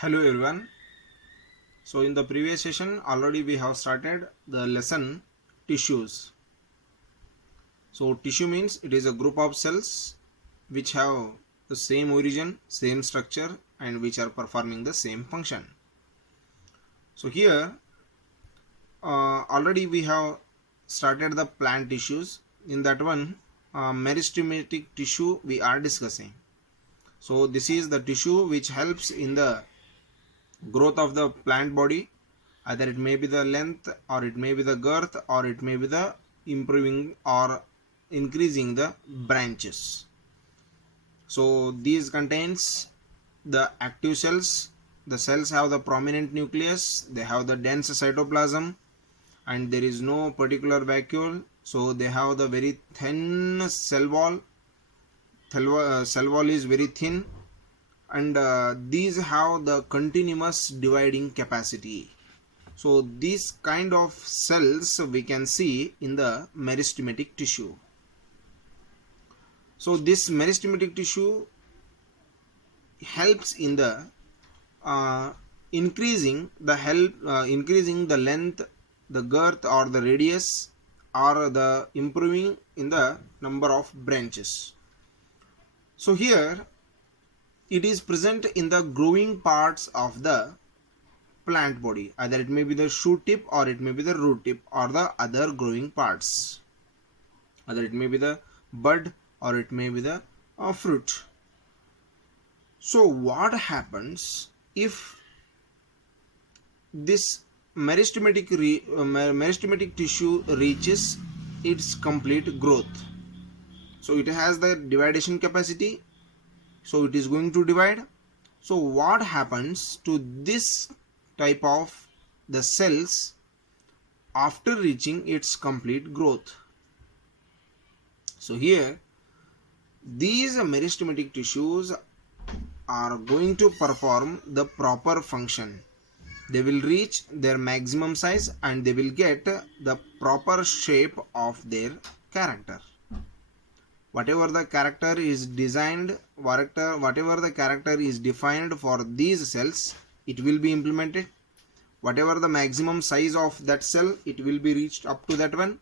Hello everyone. So in the previous session already we have started the lesson tissues. So tissue means it is a group of cells which have the same origin, same structure and which are performing the same function. So here already we have started the plant tissues. In that one meristematic tissue we are discussing. So this is the tissue which helps in the growth of the plant body. Either it may be the length or it may be the girth or it may be the improving or increasing the branches. So these contains the active cells. The cells have the prominent nucleus, they have the dense cytoplasm and there is no particular vacuole. So they have the very thin cell wall. Cell wall is very thin and these have the continuous dividing capacity. So these kind of cells we can see in the meristematic tissue. So this meristematic tissue helps in the increasing the length, the girth or the radius or the improving in the number of branches. So here it is present in the growing parts of the plant body. Either it may be the shoot tip or it may be the root tip or the other growing parts. Either it may be the bud or it may be the fruit. So what happens if this meristematic tissue reaches its complete growth? So it has the dividation capacity, so it is going to divide. So what happens to this type of the cells after reaching its complete growth? So here these meristematic tissues are going to perform the proper function. They will reach their maximum size and they will get the proper shape of their character. Whatever the character is designed, whatever the character is defined for these cells, it will be implemented. Whatever the maximum size of that cell, it will be reached up to that one,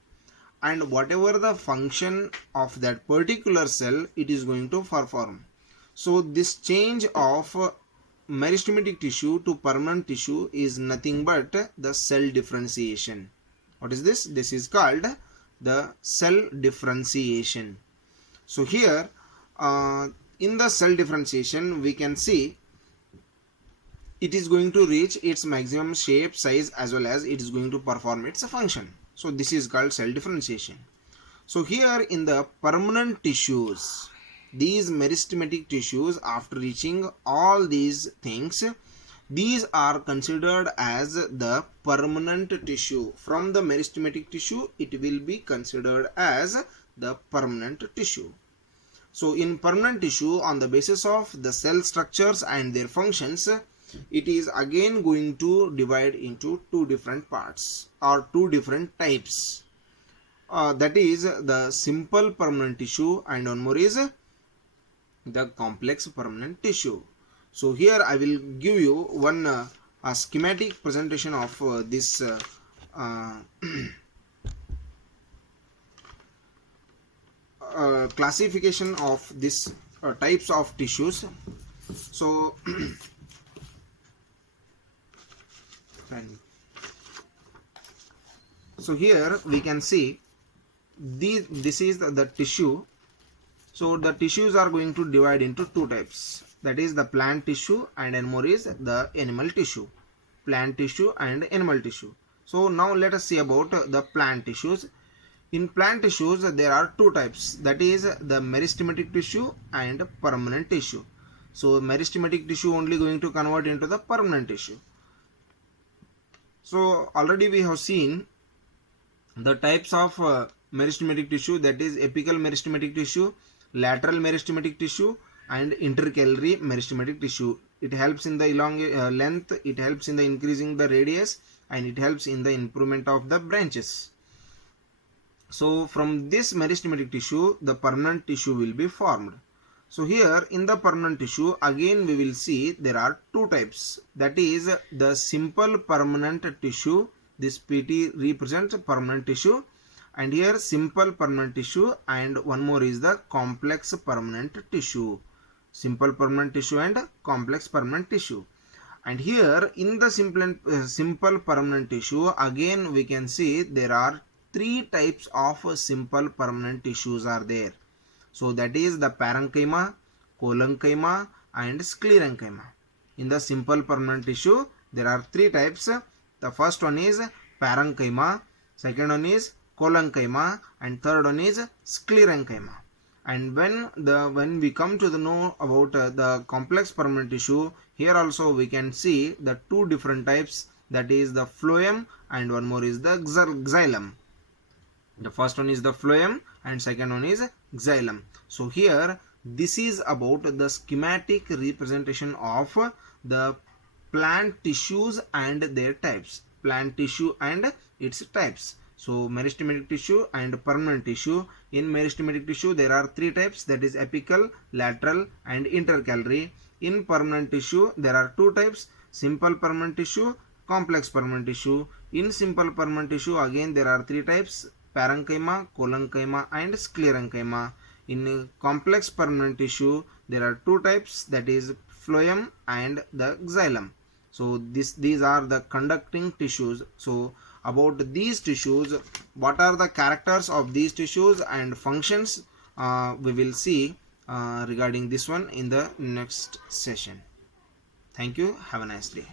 and whatever the function of that particular cell, it is going to perform. So this change of meristematic tissue to permanent tissue is nothing but the cell differentiation. What is this? This is called the cell differentiation. So here in the cell differentiation we can see it is going to reach its maximum shape, size as well as it is going to perform its function. So this is called cell differentiation. So here in the permanent tissues, these meristematic tissues after reaching all these things, these are considered as the permanent tissue. From the meristematic tissue it will be considered as the permanent tissue. So in permanent tissue, on the basis of the cell structures and their functions, it is again going to divide into two different parts or two different types. That is the simple permanent tissue and one more is the complex permanent tissue. So here I will give you one a schematic presentation of this classification of this types of tissues. So here we can see this is the tissue. So the tissues are going to divide into two types, that is the plant tissue and one more is the animal tissue. Plant tissue and animal tissue. So now let us see about the plant tissues. In plant tissues there are two types, that is the meristematic tissue and permanent tissue. So meristematic tissue only going to convert into the permanent tissue. So already we have seen the types of meristematic tissue, that is apical meristematic tissue, lateral meristematic tissue and intercalary meristematic tissue. It helps in the length, it helps in the increasing the radius and it helps in the improvement of the branches. So from this meristematic tissue the permanent tissue will be formed. So here in the permanent tissue, again we will see there are two types. That is the simple permanent tissue. This PT represents permanent tissue, and here simple permanent tissue, and one more is the complex permanent tissue. Simple permanent tissue and complex permanent tissue. And here in the simple permanent tissue, again we can see there are three types of simple permanent tissues are there. So that is the parenchyma, collenchyma and sclerenchyma. In the simple permanent tissue, there are three types. The first one is parenchyma, second one is collenchyma, and third one is sclerenchyma. And when we come to know about the complex permanent tissue, here also we can see the two different types, that is the phloem and one more is the xylem. The first one is the phloem and second one is xylem. So here this is about the schematic representation of the plant tissues and their types. Plant tissue and its types. So meristematic tissue and permanent tissue. In meristematic tissue there are three types, that is apical, lateral and intercalary. In permanent tissue there are two types, simple permanent tissue, complex permanent tissue. In simple permanent tissue again there are three types, parenchyma, collenchyma and sclerenchyma. In complex permanent tissue there are two types, that is phloem and the xylem. So these are the conducting tissues. So about these tissues, what are the characters of these tissues and functions, we will see regarding this one in the next session. Thank you. Have a nice day.